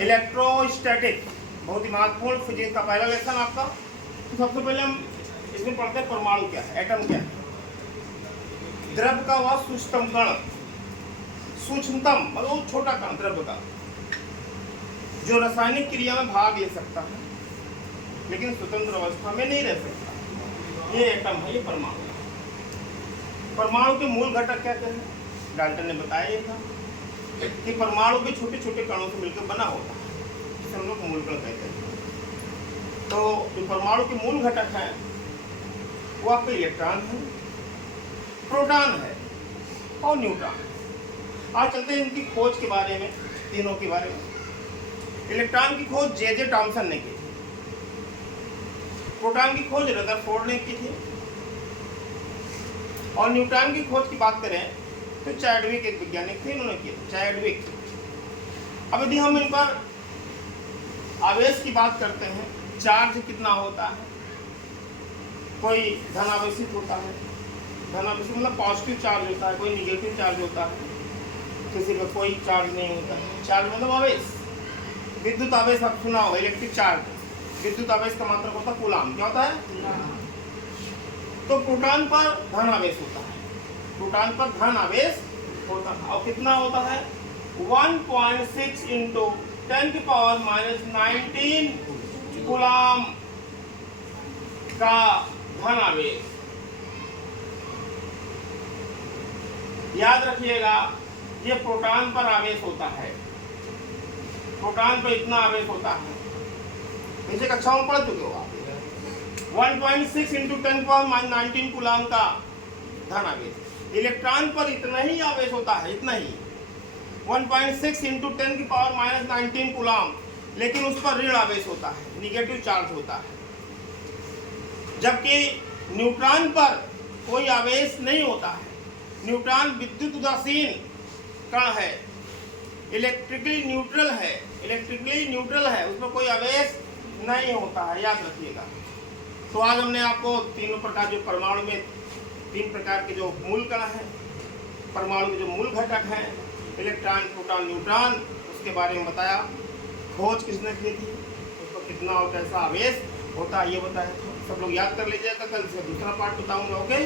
Electrostatic, बहुत ही महत्वपूर्ण physics का पहला लेसन आपका। तो सबसे पहले हम इसमें पढ़ते हैं परमाणु क्या है, एटम क्या है। द्रव्य का वह सूक्ष्मतम कण, सूक्ष्मतम मतलब छोटा कण द्रव्य का, जो रासायनिक क्रिया में भाग ले सकता है लेकिन स्वतंत्र अवस्था में नहीं रह सकता, ये एटम है, ये परमाणु। परमाणु के मूल घटक क्या हैं, डाल्टन ने बताया ये था कि परमाणु के छोटे छोटे कणों से मिलकर बना होता है, जिसे हम लोग मूल कण कहते हैं। तो जो परमाणु के मूल घटक हैं वो आपके इलेक्ट्रॉन है, प्रोटॉन है और न्यूट्रॉन। आज चलते हैं इनकी खोज के बारे में, तीनों के बारे में। इलेक्ट्रॉन की खोज जे टॉमसन ने की, प्रोटॉन की खोज रदरफोर्ड ने की थी, और न्यूट्रॉन की खोज की बात करें तो चैडविक एक वैज्ञानिक थे, इन्होंने किया चैडविक। अब यदि हम इन पर आवेश की बात करते हैं, चार्ज कितना होता है, कोई धनावेशित होता है, धनावेशित मतलब पॉजिटिव चार्ज होता है, कोई निगेटिव चार्ज होता है, किसी का कोई चार्ज नहीं होता है। चार्ज मतलब आवेश, विद्युत आवेश आप सुना होगा, इलेक्ट्रिक चार्ज। विद्युत आवेश का मात्रक होता है कूलाम, क्या होता है। तो प्रोटॉन पर धन आवेश होता है, प्रोटॉन पर धन आवेश होता है, और कितना होता है 1.6 इंटू 10⁻⁻19 कूलाम का धन आवेश। याद रखिएगा ये प्रोटॉन पर आवेश होता है, प्रोटॉन पर इतना आवेश होता है, इसे कक्षाओं में पढ़ चुके हो आप। 1.6 इंटू 10⁻19 कूलाम का धन आवेश। इलेक्ट्रॉन पर इतना ही आवेश होता है, इतना ही 1.6 इंटू 10⁻19 कूलाम, लेकिन उस पर ऋण आवेश होता है, निगेटिव चार्ज होता है। जबकि न्यूट्रॉन पर कोई आवेश नहीं होता है, न्यूट्रॉन विद्युत उदासीन कण है, इलेक्ट्रिकली न्यूट्रल है, इलेक्ट्रिकली न्यूट्रल है, उसमें कोई आवेश नहीं होता है, याद रखिएगा। तो आज हमने आपको तीनों प्रकार, जो परमाणु में 3 प्रकार के जो मूल कण हैं, परमाणु के जो मूल घटक हैं, इलेक्ट्रॉन, प्रोटॉन, न्यूट्रॉन, उसके बारे में बताया। खोज किसने की थी, उसको कितना और कैसा आवेश होता है ये बताया। सब लोग याद कर लीजिएगा, कल से दूसरा पार्ट बताऊंगा। ओके।